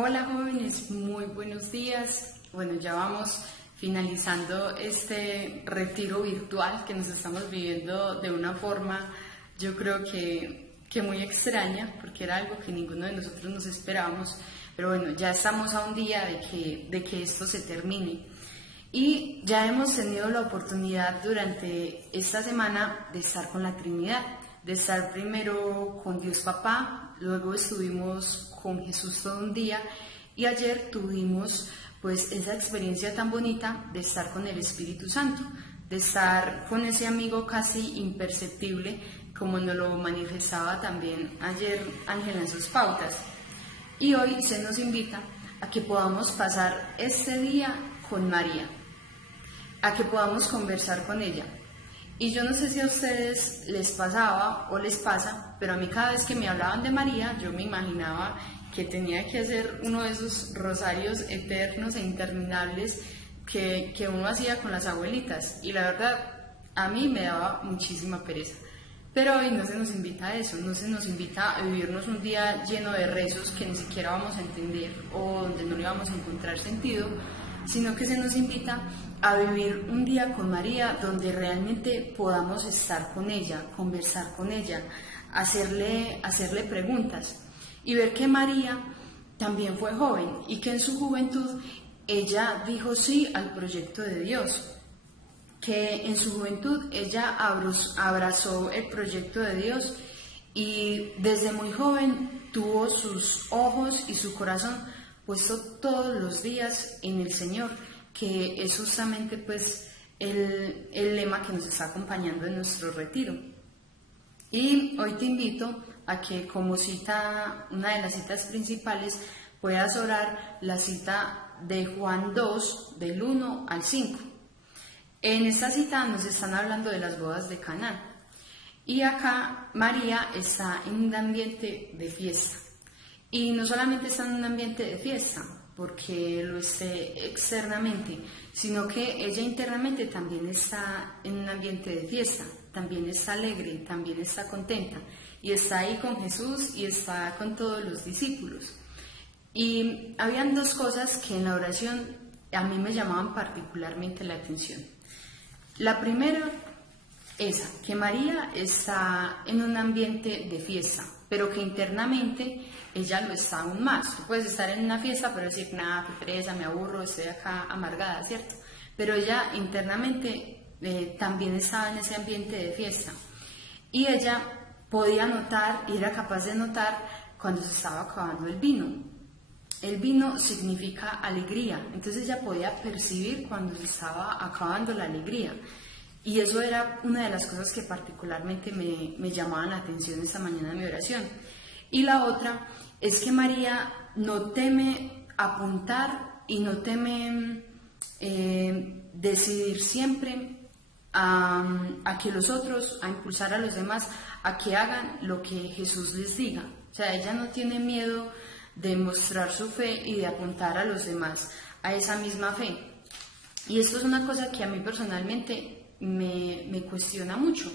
Hola jóvenes, muy buenos días. Bueno, ya vamos finalizando este retiro virtual que nos estamos viviendo de una forma, yo creo que muy extraña, porque era algo que ninguno de nosotros nos esperábamos. Pero bueno, ya estamos a un día de que esto se termine. Y ya hemos tenido la oportunidad durante esta semana de estar con la Trinidad, de estar primero con Dios Papá, luego estuvimos con Jesús todo un día y ayer tuvimos pues esa experiencia tan bonita de estar con el Espíritu Santo, de estar con ese amigo casi imperceptible, como nos lo manifestaba también ayer Ángela en sus pautas. Y hoy se nos invita a que podamos pasar este día con María, a que podamos conversar con ella. Y yo no sé si a ustedes les pasaba o les pasa, pero a mí cada vez que me hablaban de María, yo me imaginaba que tenía que hacer uno de esos rosarios eternos e interminables que uno hacía con las abuelitas. Y la verdad, a mí me daba muchísima pereza. Pero hoy no se nos invita a eso, no se nos invita a vivirnos un día lleno de rezos que ni siquiera vamos a entender o donde no le vamos a encontrar sentido, sino que se nos invita a vivir un día con María donde realmente podamos estar con ella, conversar con ella, hacerle preguntas y ver que María también fue joven y que en su juventud ella dijo sí al proyecto de Dios, que en su juventud ella abrazó el proyecto de Dios y desde muy joven tuvo sus ojos y su corazón puesto todos los días en el Señor, que es justamente pues el lema que nos está acompañando en nuestro retiro. Y hoy te invito a que como cita, una de las citas principales, puedas orar la cita de Juan 2, del 1 al 5. En esta cita nos están hablando de las bodas de Caná. Y acá María está en un ambiente de fiesta. Y no solamente está en un ambiente de fiesta, porque lo esté externamente, sino que ella internamente también está en un ambiente de fiesta, también está alegre, también está contenta, y está ahí con Jesús y está con todos los discípulos. Y habían dos cosas que en la oración a mí me llamaban particularmente la atención. La primera, esa, que María está en un ambiente de fiesta, pero que internamente ella lo está aún más. Tú puedes estar en una fiesta, pero decir, nada, qué pereza, me aburro, estoy acá amargada, ¿cierto? Pero ella internamente también estaba en ese ambiente de fiesta. Y ella podía notar, y era capaz de notar, cuando se estaba acabando el vino. El vino significa alegría, entonces ella podía percibir cuando se estaba acabando la alegría. Y eso era una de las cosas que particularmente me llamaban la atención esta mañana en mi oración. Y la otra es que María no teme apuntar y no teme decidir siempre a que los otros, a impulsar a los demás a que hagan lo que Jesús les diga. O sea, ella no tiene miedo de mostrar su fe y de apuntar a los demás a esa misma fe. Y esto es una cosa que a mí personalmente me cuestiona mucho,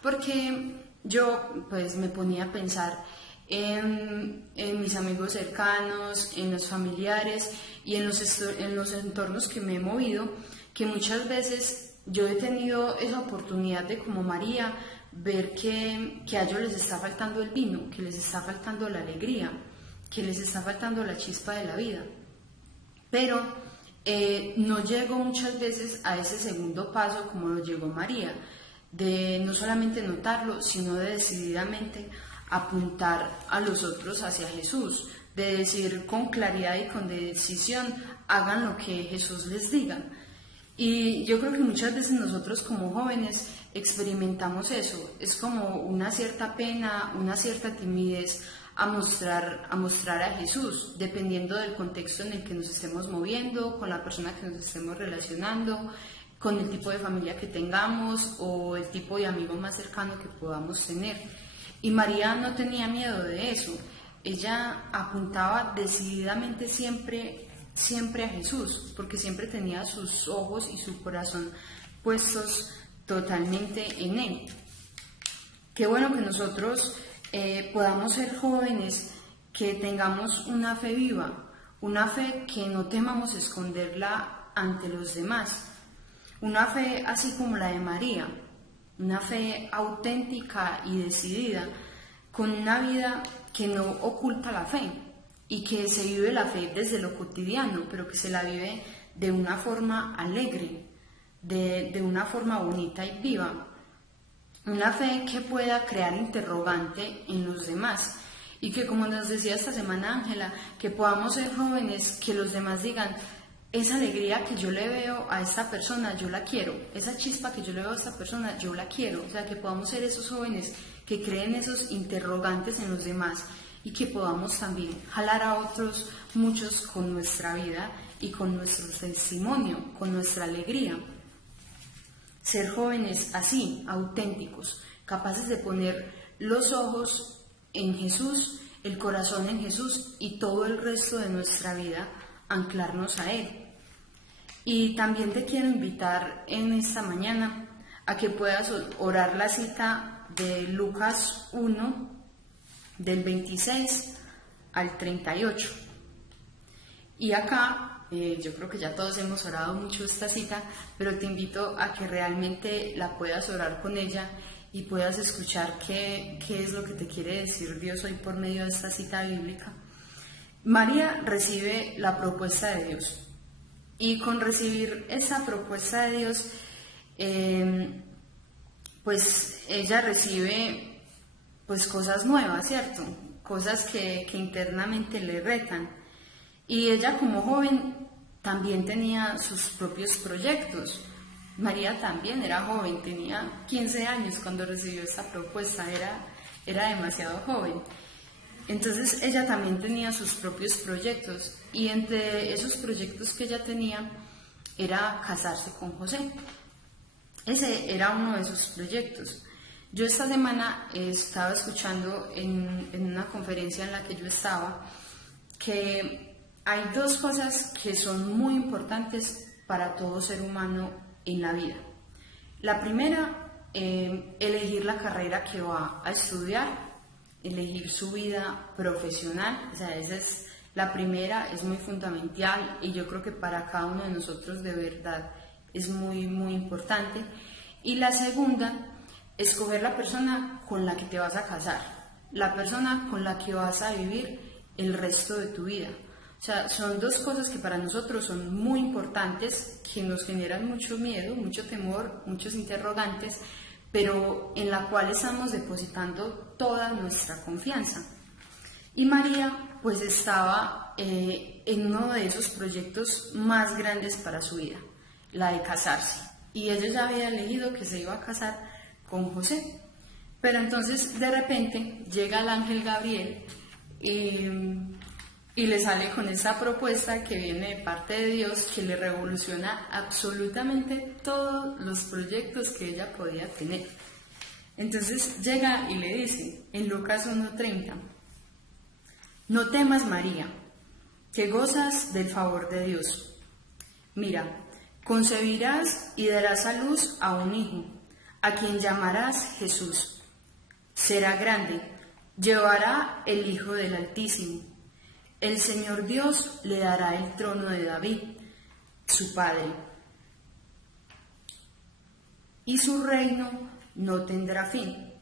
porque yo pues me ponía a pensar en mis amigos cercanos, en los familiares y en los entornos que me he movido, que muchas veces yo he tenido esa oportunidad de, como María, ver que a ellos les está faltando el vino, que les está faltando la alegría, que les está faltando la chispa de la vida. Pero no llego muchas veces a ese segundo paso como lo llegó María, de no solamente notarlo, sino de decididamente apuntar a los otros hacia Jesús, de decir con claridad y con decisión, hagan lo que Jesús les diga. Y yo creo que muchas veces nosotros como jóvenes experimentamos eso, es como una cierta pena, una cierta timidez a mostrar a Jesús, dependiendo del contexto en el que nos estemos moviendo, con la persona que nos estemos relacionando, con el tipo de familia que tengamos o el tipo de amigo más cercano que podamos tener. Y María no tenía miedo de eso, ella apuntaba decididamente siempre a Jesús, porque siempre tenía sus ojos y su corazón puestos totalmente en Él. Qué bueno que nosotros podamos ser jóvenes que tengamos una fe viva, una fe que no temamos esconderla ante los demás, una fe así como la de María, una fe auténtica y decidida, con una vida que no oculta la fe y que se vive la fe desde lo cotidiano, pero que se la vive de una forma alegre, de una forma bonita y viva. Una fe que pueda crear interrogante en los demás y que, como nos decía esta semana Ángela, que podamos ser jóvenes que los demás digan: esa alegría que yo le veo a esta persona, yo la quiero, esa chispa que yo le veo a esta persona, yo la quiero. O sea, que podamos ser esos jóvenes que creen esos interrogantes en los demás y que podamos también jalar a otros muchos con nuestra vida y con nuestro testimonio, con nuestra alegría. Ser jóvenes así, auténticos, capaces de poner los ojos en Jesús, el corazón en Jesús y todo el resto de nuestra vida anclarnos a Él. Y también te quiero invitar en esta mañana a que puedas orar la cita de Lucas 1, del 26 al 38. Y acá yo creo que ya todos hemos orado mucho esta cita, pero te invito a que realmente la puedas orar con ella y puedas escuchar qué es lo que te quiere decir Dios hoy por medio de esta cita bíblica. María recibe la propuesta de Dios, y con recibir esa propuesta de Dios, pues ella recibe pues cosas nuevas, ¿cierto? Cosas que internamente le retan. Y ella como joven también tenía sus propios proyectos. María también era joven, tenía 15 años cuando recibió esta propuesta, era demasiado joven. Entonces ella también tenía sus propios proyectos, y entre esos proyectos que ella tenía era casarse con José. Ese era uno de sus proyectos. Yo esta semana estaba escuchando en una conferencia en la que yo estaba que hay dos cosas que son muy importantes para todo ser humano en la vida. La primera, elegir la carrera que va a estudiar, elegir su vida profesional. O sea, esa es la primera, es muy fundamental, y yo creo que para cada uno de nosotros de verdad es muy, muy importante. Y la segunda, escoger la persona con la que te vas a casar, la persona con la que vas a vivir el resto de tu vida. O sea, son dos cosas que para nosotros son muy importantes, que nos generan mucho miedo, mucho temor, muchos interrogantes, pero en la cual estamos depositando toda nuestra confianza. Y María pues estaba en uno de esos proyectos más grandes para su vida, la de casarse. Y ella ya había elegido que se iba a casar con José. Pero entonces de repente llega el ángel Gabriel y le sale con esta propuesta que viene de parte de Dios, que le revoluciona absolutamente todos los proyectos que ella podía tener. Entonces llega y le dice en Lucas 1:30: no temas, María, que gozas del favor de Dios. Mira, concebirás y darás a luz a un hijo, a quien llamarás Jesús. Será grande, llevará el Hijo del Altísimo. El Señor Dios le dará el trono de David, su padre, y su reino no tendrá fin.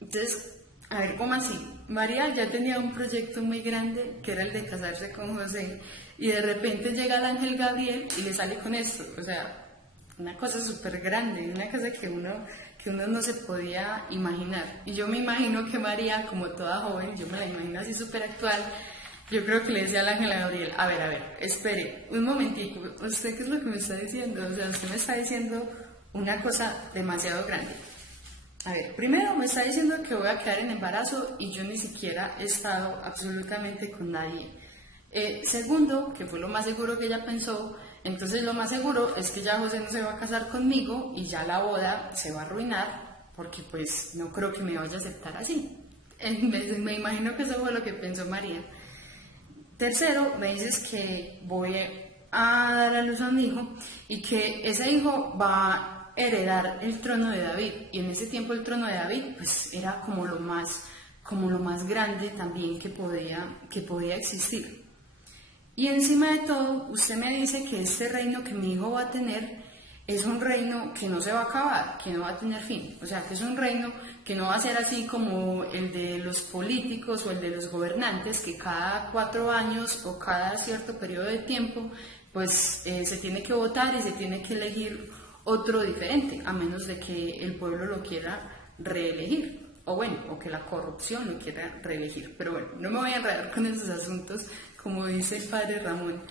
Entonces, a ver, ¿cómo así? María ya tenía un proyecto muy grande, que era el de casarse con José, y de repente llega el ángel Gabriel y le sale con esto. O sea, una cosa súper grande, una cosa que uno no se podía imaginar. Y yo me imagino que María, como toda joven, yo me la imagino así súper actual, yo creo que le decía al ángel Gabriel: a ver, espere un momentico, ¿usted qué es lo que me está diciendo? O sea, usted me está diciendo una cosa demasiado grande. A ver, primero me está diciendo que voy a quedar en embarazo y yo ni siquiera he estado absolutamente con nadie. Segundo, que fue lo más seguro que ella pensó, entonces lo más seguro es que ya José no se va a casar conmigo y ya la boda se va a arruinar, porque pues no creo que me vaya a aceptar así. Me imagino que eso fue lo que pensó María. Tercero, me dices que voy a dar a luz a un hijo y que ese hijo va a heredar el trono de David, y en ese tiempo el trono de David pues era como lo más grande también que podía existir. Y encima de todo, usted me dice que este reino que mi hijo va a tener es un reino que no se va a acabar, que no va a tener fin. O sea, que es un reino que no va a ser así como el de los políticos o el de los gobernantes, que cada 4 años o cada cierto periodo de tiempo, pues se tiene que votar y se tiene que elegir otro diferente, a menos de que el pueblo lo quiera reelegir. O bueno, o que la corrupción lo quiera reelegir. Pero bueno, no me voy a enredar con esos asuntos, como dice el padre Ramón.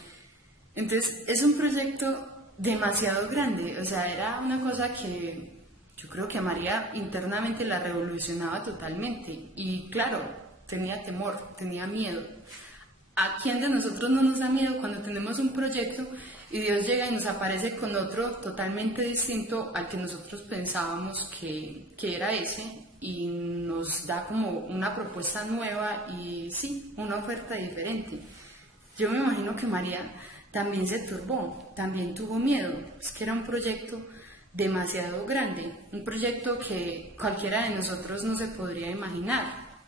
Entonces, es un proyecto demasiado grande, o sea, era una cosa que yo creo que a María internamente la revolucionaba totalmente. Y claro, tenía temor, tenía miedo. ¿A quién de nosotros no nos da miedo cuando tenemos un proyecto y Dios llega y nos aparece con otro totalmente distinto al que nosotros pensábamos que era ese, y nos da como una propuesta nueva y sí, una oferta diferente? Yo me imagino que María también se turbó, también tuvo miedo. Es que era un proyecto demasiado grande, un proyecto que cualquiera de nosotros no se podría imaginar.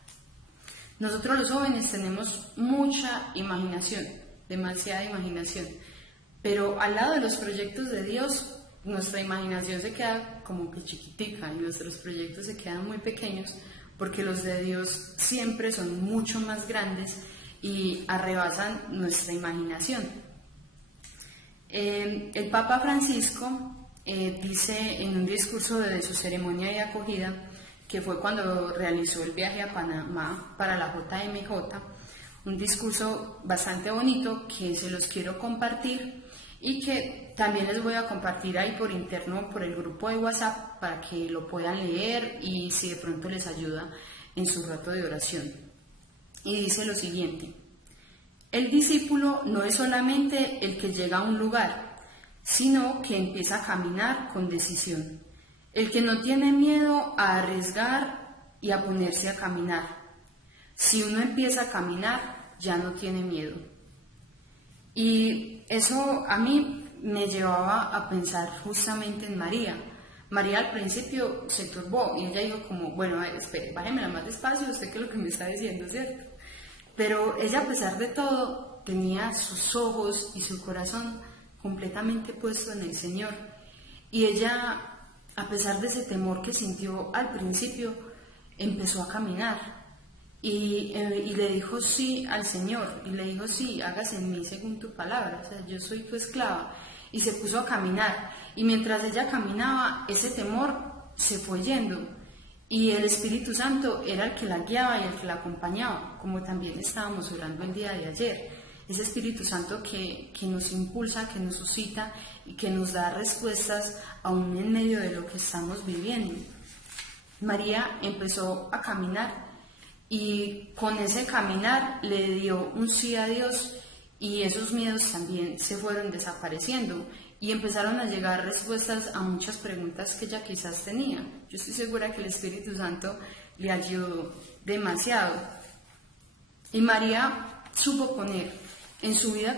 Nosotros los jóvenes tenemos mucha imaginación, demasiada imaginación, pero al lado de los proyectos de Dios, nuestra imaginación se queda como que chiquitica y nuestros proyectos se quedan muy pequeños, porque los de Dios siempre son mucho más grandes y arrebasan nuestra imaginación. El Papa Francisco dice en un discurso de su ceremonia de acogida, que fue cuando realizó el viaje a Panamá para la JMJ, un discurso bastante bonito que se los quiero compartir y que también les voy a compartir ahí por interno, por el grupo de WhatsApp, para que lo puedan leer y si de pronto les ayuda en su rato de oración. Y dice lo siguiente: el discípulo no es solamente el que llega a un lugar, sino que empieza a caminar con decisión. El que no tiene miedo a arriesgar y a ponerse a caminar. Si uno empieza a caminar, ya no tiene miedo. Y eso a mí me llevaba a pensar justamente en María. María al principio se turbó y ella dijo como, bueno, espere, bájemela más despacio, usted qué es lo que me está diciendo, ¿cierto? Pero ella, a pesar de todo, tenía sus ojos y su corazón completamente puesto en el Señor. Y ella, a pesar de ese temor que sintió al principio, empezó a caminar. Y le dijo sí al Señor, y le dijo sí, hágase en mí según tu palabra, o sea, yo soy tu esclava. Y se puso a caminar, y mientras ella caminaba, ese temor se fue yendo, y el Espíritu Santo era el que la guiaba y el que la acompañaba, como también estábamos orando el día de ayer. Ese Espíritu Santo que nos impulsa, que nos suscita y que nos da respuestas aún en medio de lo que estamos viviendo. María empezó a caminar, y con ese caminar le dio un sí a Dios, y esos miedos también se fueron desapareciendo y empezaron a llegar respuestas a muchas preguntas que ella quizás tenía. Yo estoy segura que el Espíritu Santo le ayudó demasiado. Y María supo poner en su vida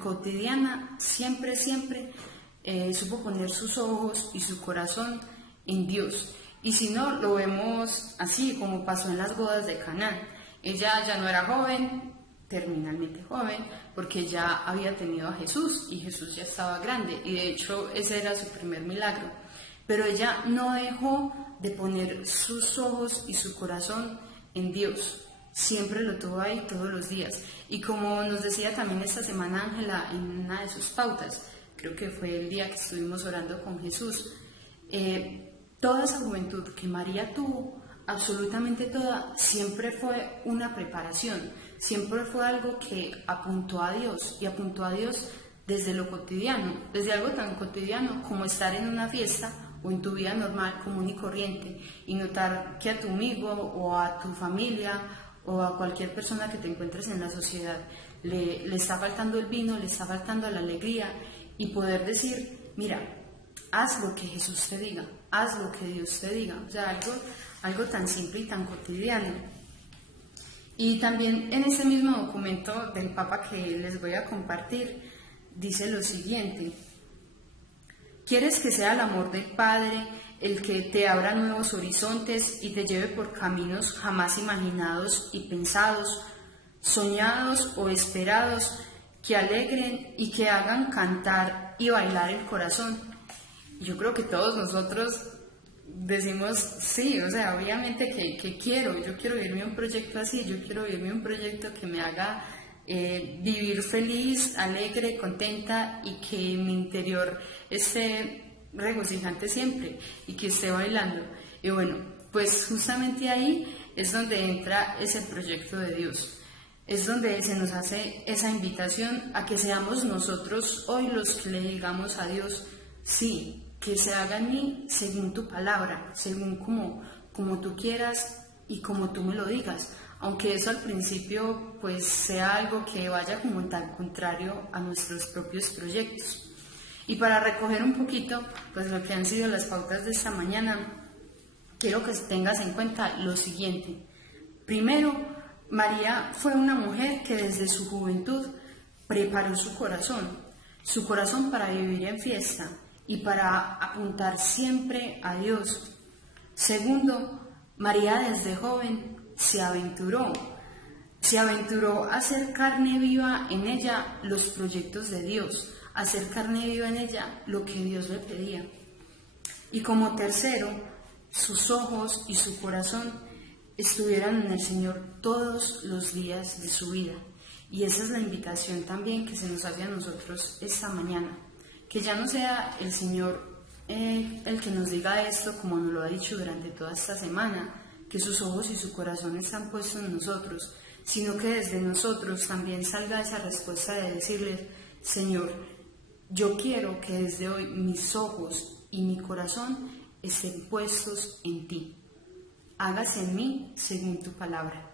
cotidiana, siempre supo poner sus ojos y su corazón en Dios. Y si no, lo vemos así como pasó en las bodas de Caná. Ella ya no era joven, terminalmente joven, porque ya había tenido a Jesús y Jesús ya estaba grande, y de hecho ese era su primer milagro. Pero ella no dejó de poner sus ojos y su corazón en Dios. Siempre lo tuvo ahí todos los días. Y como nos decía también esta semana Ángela en una de sus pautas, creo que fue el día que estuvimos orando con Jesús, toda esa juventud que María tuvo, absolutamente toda, siempre fue una preparación, siempre fue algo que apuntó a Dios, y apuntó a Dios desde lo cotidiano, desde algo tan cotidiano como estar en una fiesta o en tu vida normal, común y corriente, y notar que a tu amigo o a tu familia o a cualquier persona que te encuentres en la sociedad le está faltando el vino, le está faltando la alegría, y poder decir, mira, haz lo que Jesús te diga, haz lo que Dios te diga. O sea, algo tan simple y tan cotidiano. Y también en ese mismo documento del Papa que les voy a compartir, dice lo siguiente: ¿quieres que sea el amor del Padre el que te abra nuevos horizontes y te lleve por caminos jamás imaginados y pensados, soñados o esperados, que alegren y que hagan cantar y bailar el corazón. Yo creo que todos nosotros decimos sí, o sea, obviamente que yo quiero vivirme un proyecto así, yo quiero vivirme un proyecto que me haga vivir feliz, alegre, contenta y que mi interior esté regocijante siempre y que esté bailando. Y bueno, pues justamente ahí es donde entra ese proyecto de Dios. Es donde se nos hace esa invitación a que seamos nosotros hoy los que le digamos a Dios, sí, que se haga en mí según tu palabra, según como tú quieras y como tú me lo digas. Aunque eso al principio pues sea algo que vaya como tan contrario a nuestros propios proyectos. Y para recoger un poquito pues lo que han sido las pautas de esta mañana, quiero que tengas en cuenta lo siguiente. Primero, María fue una mujer que desde su juventud preparó su corazón para vivir en fiesta y para apuntar siempre a Dios. Segundo, María desde joven se aventuró a hacer carne viva en ella los proyectos de Dios, a hacer carne viva en ella lo que Dios le pedía. Y como tercero, sus ojos y su corazón estuvieran en el Señor todos los días de su vida. Y esa es la invitación también que se nos hace a nosotros esta mañana. Que ya no sea el Señor el que nos diga esto como nos lo ha dicho durante toda esta semana, que sus ojos y su corazón están puestos en nosotros, sino que desde nosotros también salga esa respuesta de decirles, Señor, yo quiero que desde hoy mis ojos y mi corazón estén puestos en ti. Hágase en mí según tu palabra.